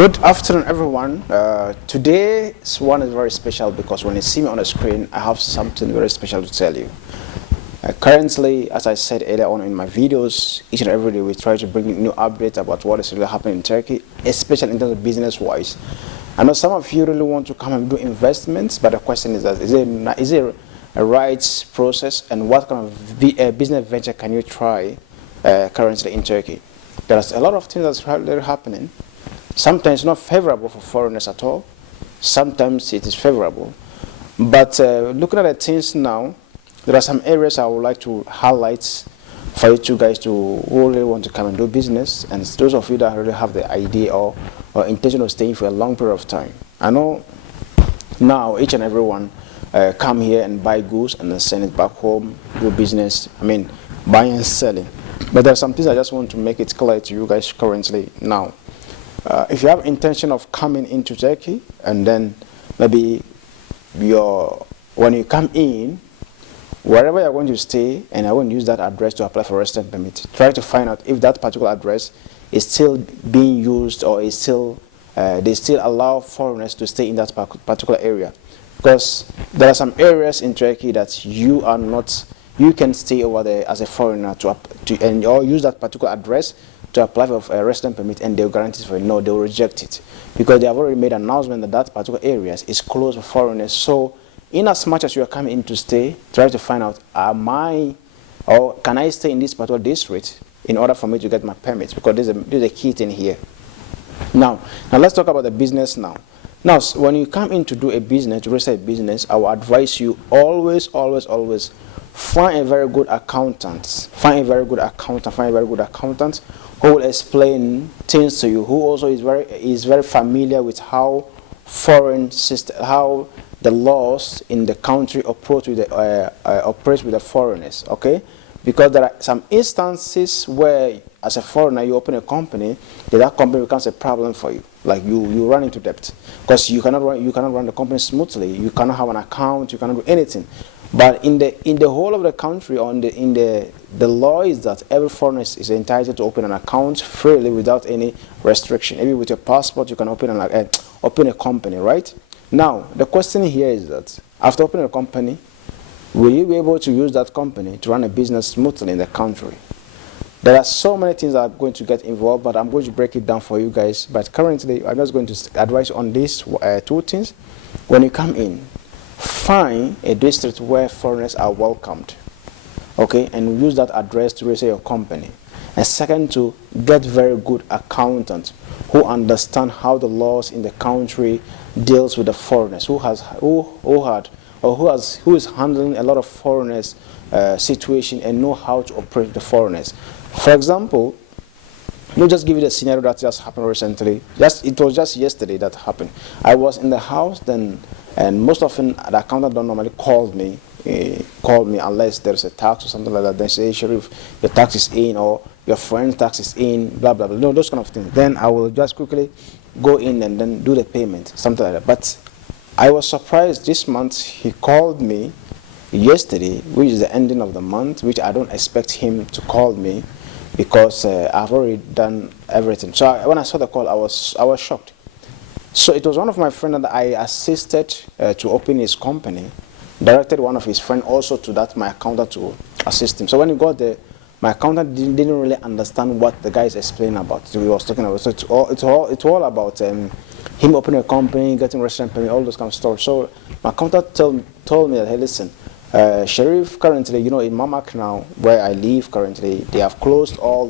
Good afternoon, everyone. Today's one is very special because when you see me on the screen, I have something very special to tell you. Currently, as I said earlier on in my videos, each and every day we try to bring you new updates about what is really happening in Turkey, especially in terms of business-wise. I know some of you really want to come and do investments, but the question is that is it a right process, and what kind of business venture can you try currently in Turkey? There's a lot of things that's really happening. Sometimes not favorable for foreigners at all. Sometimes it is favorable. But looking at the things now, there are some areas I would like to highlight for you two guys to really want to come and do business, and those of you that really have the idea or intention of staying for a long period of time. I know now each and everyone come here and buy goods and then send it back home, do business, buying and selling. But there are some things I just want to make it clear to you guys currently now. If you have intention of coming into Turkey, and then maybe when you come in, wherever you're going to stay, and I won't use that address to apply for resident permit, try to find out if that particular address is still being used, or is still they still allow foreigners to stay in that particular area. Because there are some areas in Turkey that you can stay over there as a foreigner or use that particular address to apply for a resident permit, and they'll guarantee for you. No, they'll reject it because they have already made an announcement that that particular area is closed for foreigners. So, in as much as you are coming in to stay, try to find out, can I stay in this particular district in order for me to get my permit? Because there's a key thing here. Now let's talk about the business now. Now, when you come in to do a business, to register a business, I will advise you always find a very good accountant. Find a very good accountant who will explain things to you, who also is very familiar with how foreign system, how the laws in the country operate with the foreigners. Okay, because there are some instances where, as a foreigner, you open a company, that company becomes a problem for you. Like you run into debt because you cannot run the company smoothly. You cannot have an account. You cannot do anything. But in the whole of the country, the law is that every foreigner is entitled to open an account freely without any restriction. Maybe with your passport you can open a company, right? Now the question here is that after opening a company, will you be able to use that company to run a business smoothly in the country? There are so many things that are going to get involved, but I'm going to break it down for you guys. But currently, I'm just going to advise on these two things. When you come in, find a district where foreigners are welcomed, okay, and use that address to register your company. And second, to get very good accountants who understand how the laws in the country deals with the foreigners, who is handling a lot of foreigners situation and know how to operate the foreigners. For example, let me just give you the scenario that just happened recently. It was just yesterday that happened. I was in the house then, and most often the accountant don't normally call me unless there's a tax or something like that. They say, Sharif, your tax is in, or your friend's tax is in, blah blah blah. No, those kind of things. Then I will just quickly go in and then do the payment, something like that. But I was surprised this month. He called me yesterday, which is the ending of the month, which I don't expect him to call me because I've already done everything. So when I saw the call, I was shocked. So it was one of my friends that I assisted to open his company, directed one of his friends also to that my accountant to assist him. So when he got there, my accountant didn't really understand what the guy is explaining about. He was talking about. So it's all about him opening a company, getting restaurant permit, all those kind of stuff. So my accountant told me that, hey, listen, Sharif, currently, in Mamak now, where I live currently, they have closed all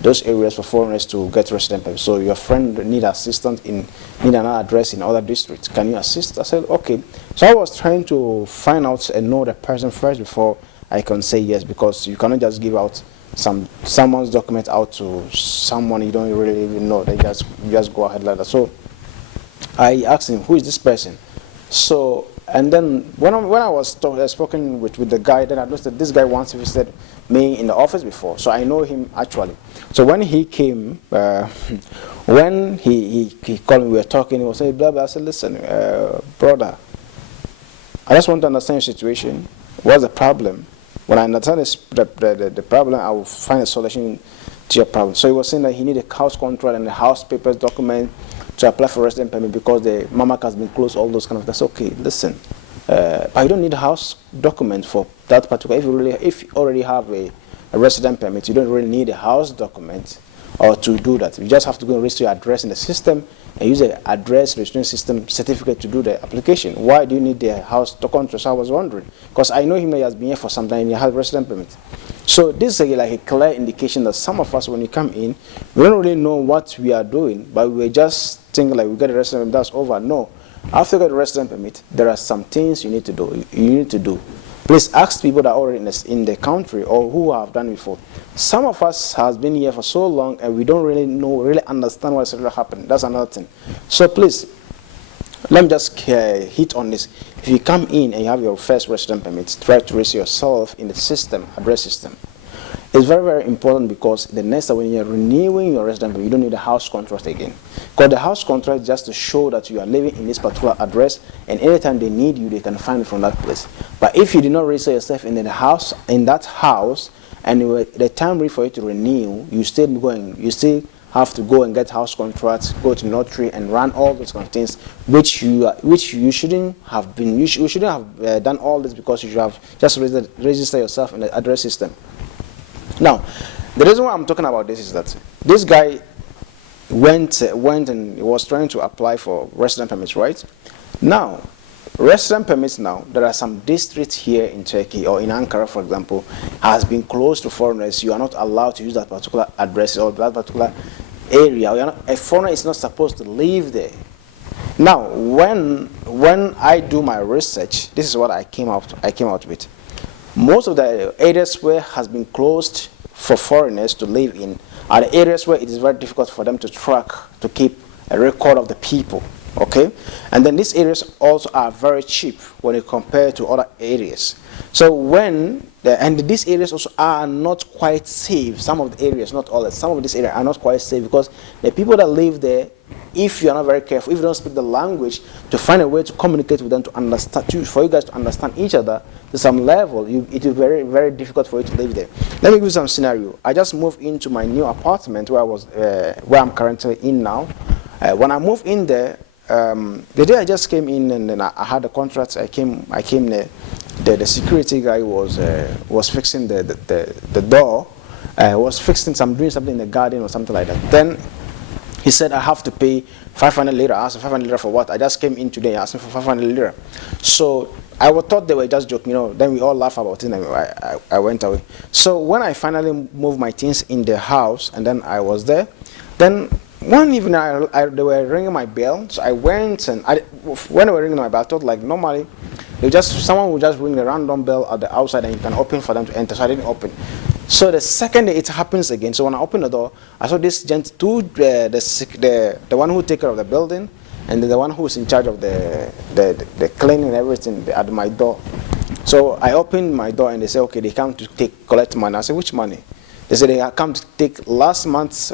those areas for foreigners to get resident permit. So your friend need assistance need another address in other districts. Can you assist? I said, okay. So I was trying to find out and know the person first before I can say yes, because you cannot just give out someone's document out to someone you don't really even know. They just go ahead like that. So I asked him, who is this person? So, and then when I was spoken with the guy, then I noticed that this guy once visited me in the office before, so I know him actually. So when he came, when he called me, we were talking, he was saying blah blah. I said, listen, brother, I just want to understand your situation. What's the problem? When I understand the problem, I will find a solution to your problem. So he was saying that he needed a house control and the house papers document to apply for resident permit because the mama has been closed, all those kind of, that's okay, listen. But you don't need a house document for that particular, if you already have a resident permit, you don't really need a house document or to do that. You just have to go and register your address in the system and use the address registration system certificate to do the application. Why do you need the house document? So I was wondering, because I know him, he has been here for some time and he has a resident permit. So this is like a clear indication that some of us, when we come in, we don't really know what we are doing, but we're just thinking like we get a resident permit, that's over. No. After you get a resident permit, there are some things you need to do. Please ask people that are already in the country or who have done it before. Some of us has been here for so long and we don't really understand what's really happening. That's another thing. So please, let me just hit on this. If you come in and you have your first resident permit, try to register yourself in the system, address system. It's very, very important because the next time when you're renewing your resident permit, you don't need a house contract again. Because the house contract is just to show that you are living in this particular address, and anytime they need you, they can find it from that place. But if you do not register yourself in that house, and the time ready for you to renew, you still have to go and get house contracts, go to notary, and run all those kind of things, which you shouldn't have been. You shouldn't have done all this because you should have just register yourself in the address system. Now, the reason why I'm talking about this is that this guy went and was trying to apply for resident permits, right? Now, resident permits now, there are some districts here in Turkey or in Ankara, for example, has been closed to foreigners. You are not allowed to use that particular address or that particular area. A foreigner is not supposed to live there. Now, when I do my research, this is what I came out with. Most of the areas where has been closed for foreigners to live in are the areas where it is very difficult for them to track, to keep a record of the people, okay? And then these areas also are very cheap when you compare to other areas. So and these areas also are not quite safe. Some of the areas, not all, some of these areas are not quite safe because the people that live there, if you are not very careful, if you don't speak the language, to find a way to communicate with them, to understand, for you guys to understand each other to some level, it is very, very difficult for you to live there. Let me give you some scenario. I just moved into my new apartment where I'm currently in now. When I moved in there, the day I just came in and then I had the contract. I came there. The security guy was fixing the door. Was doing something in the garden or something like that. Then he said I have to pay 500 lira. I asked 500 lira for what? I just came in today. I asked him for 500 lira. So I thought they were just joking, Then we all laugh about it, and I went away. So when I finally moved my things in the house, and then I was there, then one evening they were ringing my bell. So I went, and when they were ringing my bell, I thought like normally someone would just ring the random bell at the outside, and you can open for them to enter. So I didn't open. So the second day it happens again. So when I opened the door, I saw this the one who take care of the building, and the one who is in charge of the cleaning and everything at my door. So I opened my door and they said, okay, they come to collect money. I said, which money? They said they come to take last month's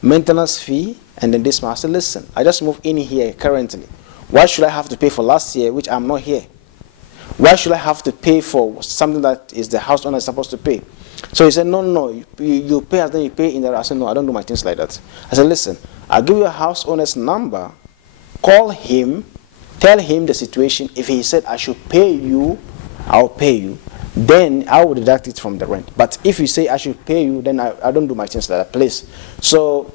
maintenance fee and then this month. I said, listen, I just moved in here currently. Why should I have to pay for last year, which I'm not here? Why should I have to pay for something that is the house owner is supposed to pay? So he said, no, you pay as then you pay in there. I said, no, I don't do my things like that. I said, listen, I'll give you a house owner's number. Call him, tell him the situation. If he said I should pay you, I'll pay you. Then I will deduct it from the rent. But if you say I should pay you, then I don't do my things like that, please. So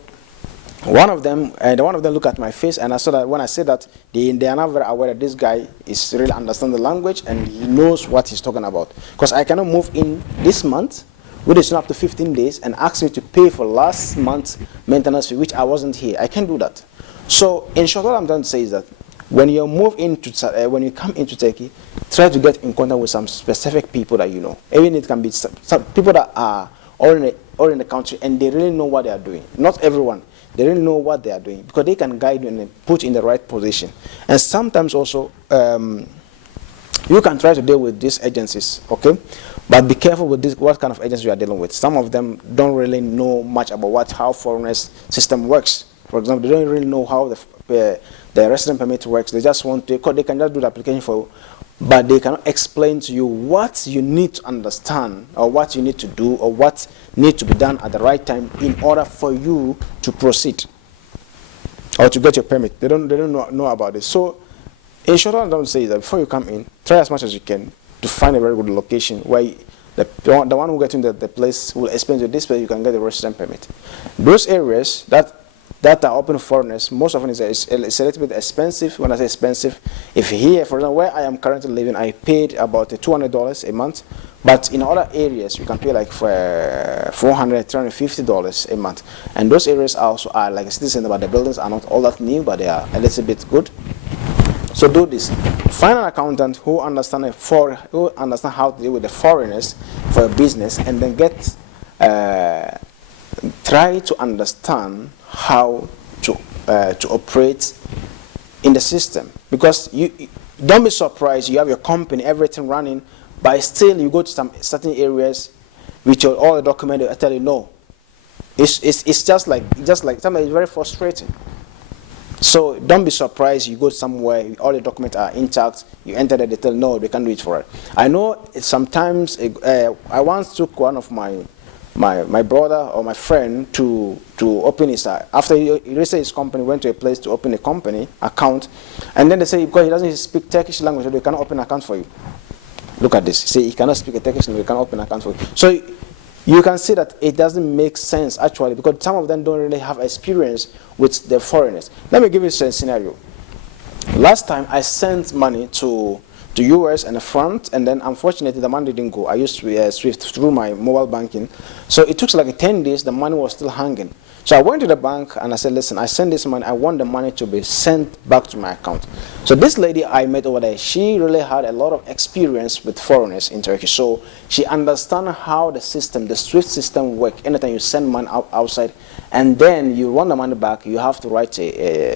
one of them looked at my face, and I saw that when I said that, they are not very aware that this guy is really understand the language and he knows what he's talking about. Because I cannot move in this month, which is not up to 15 days, and ask me to pay for last month's maintenance fee, which I wasn't here. I can't do that. So, in short, what I'm trying to say is that when you when you come into Turkey, try to get in contact with some specific people that you know. Even it can be some people that are all in the country and they really know what they are doing. Not everyone. They really know what they are doing because they can guide you and put you in the right position. And sometimes also, you can try to deal with these agencies, okay? But be careful with what kind of agencies you are dealing with. Some of them don't really know much about how foreigners system works. For example, they don't really know how the resident permit works. They just they can just do the application for you, but they cannot explain to you what you need to understand or what you need to do or what needs to be done at the right time in order for you to proceed. or to get your permit. They don't know about it. So in short, what I don't say is that before you come in, try as much as you can to find a very good location where the one who gets in the place will explain to this place you can get a resident permit. Those areas that are open for foreigners, most often it's a little bit expensive. When I say expensive, if here, for example, where I am currently living, I paid about $200 a month, but in other areas you can pay like for $400, $350 a month. And those areas also are like a city center, but the buildings are not all that new, but they are a little bit good. So do this. Find an accountant who understands how to deal with the foreigners for a business, and then try to understand how to operate in the system. Because you don't be surprised you have your company, everything running, but still you go to some certain areas with all the documents, they tell you no. It's just like something is very frustrating. So don't be surprised you go somewhere, all the documents are intact, you enter there, they tell no, they can't do it for it. I know sometimes, I once took one of my brother or my friend to open his, after he registered his company, went to a place to open a company account, and then they say because he doesn't speak Turkish language, so they cannot open an account for you. Look at this. See, he cannot speak a Turkish language, he cannot open an account for you. So you can see that it doesn't make sense actually, because some of them don't really have experience with the foreigners. Let me give you a scenario. Last time I sent money to US and France, and then unfortunately the money didn't go. I used Swift through my mobile banking, so it took like 10 days. The money was still hanging. So I went to the bank and I said, listen, I sent this money, I want the money to be sent back to my account. So this lady I met over there, she really had a lot of experience with foreigners in Turkey, so she understands how the system, the Swift system works. Anytime you send money outside and then you want the money back, you have to write a